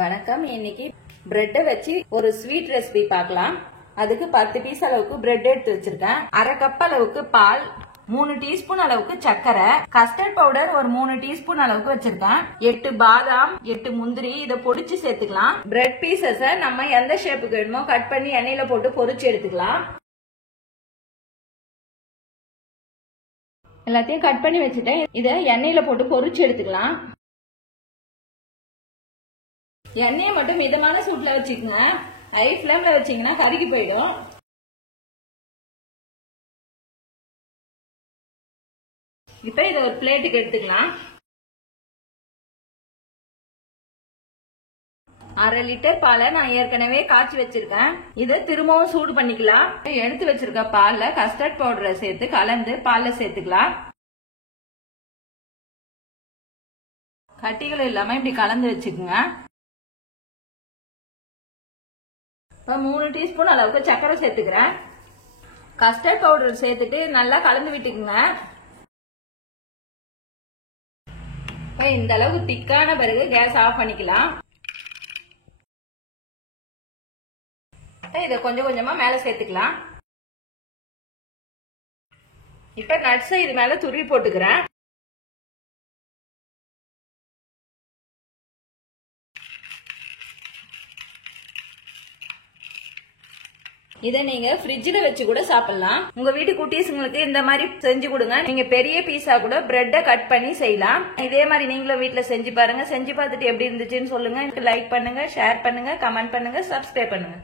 வணக்கம். இன்னைக்கு பிரெட் வச்சு ஒரு ஸ்வீட் ரெசிபி பார்க்கலாம். அதுக்கு 10 பீஸ் அளவுக்கு பிரெட் எடுத்து வச்சிருக்கேன். அரை கப் அளவுக்கு பால், 3 டீஸ்பூன் அளவுக்கு சர்க்கரை, கஸ்டர்ட் பவுடர் ஒரு 3 டீஸ்பூன் அளவுக்கு வச்சிருக்கேன். 8 பாதாம், 8 முந்திரி, இதை பொடிச்சு சேர்த்துக்கலாம். பிரெட் பீசஸ நம்ம எந்த ஷேப்புக்கு வேணுமோ கட் பண்ணி எண்ணெயில போட்டு பொரிச்சு எடுத்துக்கலாம். எல்லாத்தையும் கட் பண்ணி வச்சுட்டேன். இதை எண்ணெயில போட்டு பொரிச்சு எடுத்துக்கலாம். எண்ணெயை மட்டும் மிதமான சூட்ல வச்சுக்கோங்க. ஹை ஃபிளேம்ல வச்சீங்கன்னா கருகி போயிடும். இப்ப இதை ஒரு பிளேட்டுக்கு எடுத்துக்கலாம். 1/2 லிட்டர் பாலை நான் ஏற்கனவே காய்ச்சி வச்சிருக்கேன். இதை திரும்பவும் சூடு பண்ணிக்கலாம். எடுத்து வச்சிருக்க பால்ல கஸ்டர்ட் பவுடரை சேர்த்து கலந்து பால்ல சேர்த்துக்கலாம். கட்டிகள் இல்லாம இப்படி கலந்து வச்சுக்கோங்க. இப்ப 3 டீஸ்பூன் அளவுக்கு சர்க்கரை சேர்த்துக்கிறேன். கஸ்டர்ட் பவுடர் சேர்த்துட்டு நல்லா கலந்து விட்டுக்குங்க. இந்த அளவுக்கு திக்கான பிறகு கேஸ் ஆஃப் பண்ணிக்கலாம். இதை கொஞ்சம் கொஞ்சமா மேல சேர்த்துக்கலாம். இப்ப நட்ஸ் இது மேல துருவி போட்டுக்கிறேன். இதை நீங்க ஃப்ரிட்ஜ்ல வச்சு கூட சாப்பிடலாம். உங்க வீட்டு குட்டீஸுங்களுக்கு இந்த மாதிரி செஞ்சு கொடுங்க. நீங்க பெரிய பீஸா கூட பிரெட்டை கட் பண்ணி செய்யலாம். இதே மாதிரி நீங்களும் வீட்டுல செஞ்சு பாருங்க. செஞ்சு பார்த்துட்டு எப்படி இருந்துச்சுன்னு சொல்லுங்க. லைக் பண்ணுங்க, ஷேர் பண்ணுங்க, கமெண்ட் பண்ணுங்க, சப்ஸ்கிரைப் பண்ணுங்க.